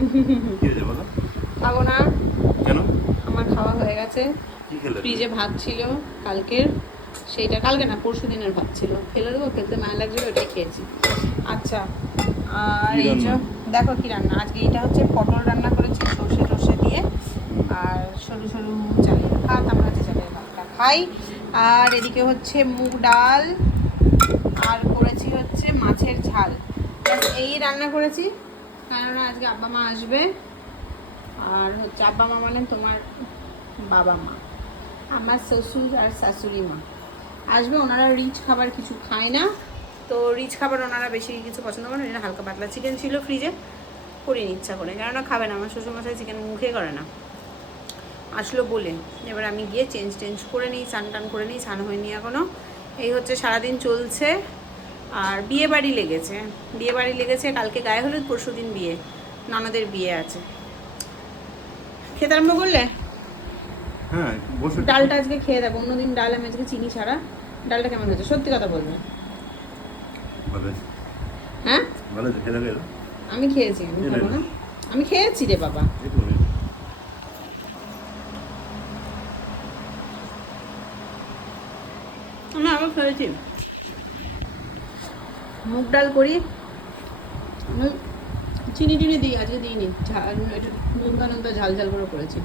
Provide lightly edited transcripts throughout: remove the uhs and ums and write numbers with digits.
কি হয়েছে বলো? খাবো না। কেন? আমার খাওয়া হয়ে গেছে। কি খেলে? ফ্রিজে ভাত ছিল কালকের, সেইটা কালকে না পরশু দিনের ভাত ছিল, ফেলে দেবো, ফেলতে মায়া লাগছিল, ওটাই খেয়েছি। আচ্ছা, আর কি এই যে রান্না? দেখো কি রান্না আজকে। এটা হচ্ছে পটল রান্না করেছি সর্ষে টর্ষে দিয়ে, আর সরু সরু চালের ভাত, আমরা যে চালের ভাতটা খাই। আর এদিকে হচ্ছে মুগ ডাল, আর করেছি হচ্ছে মাছের ঝাল। ব্যাস এই রান্না করেছি, কেননা আজকে আব্বা মা আসবে। আর হচ্ছে আব্বা মা মানে তোমার বাবা মা, আমার শ্বশুর আর শাশুড়ি মা আসবে। ওনারা রিচ খাবার কিছু খায় না, তো রিচ খাবার ওনারা বেশি কিছু পছন্দ করেন। এটা হালকা পাতলা চিকেন ছিল ফ্রিজে, করিনি ইচ্ছা করে, কেননা খাবে না। আমার শ্বশুরমশাই চিকেন মুখে করে না, আসলো বলে। এবার আমি গিয়ে চেঞ্জ করে নিই, স্নান টান করে নিই, স্নান হয়নি এখনও। এই হচ্ছে সারাদিন চলছে। আর বিয়ে বাড়ি লেগেছে, কালকে গায়ে হলুদ, পরশু দিন বিয়ে, ননদের বিয়ে আছে। খেতে আরম্ভ করলে? হ্যাঁ, বসে ডালটা আজকে খেয়ে দেবো, অন্যদিন ডাল আমি আজকে চিনি ছাড়া। ডালটা কেমন হয়েছে সত্যি কথা বলবে? ভালো আছে। হ্যাঁ, ভালো আছে, খেয়ে দেখো। আমি খেয়েছি, আমি খাবো না? আমি খেয়েছি রে বাবা। আমি আবার খেয়েছি। মুগ ডাল করি, আমি চিনি টিনি দিই, আজকে দিইনি। ঝাল, এটা নুনটা ঝাল ঝাল করে করেছি।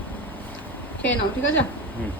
খেয়ে নাও, ঠিক আছে? হুম।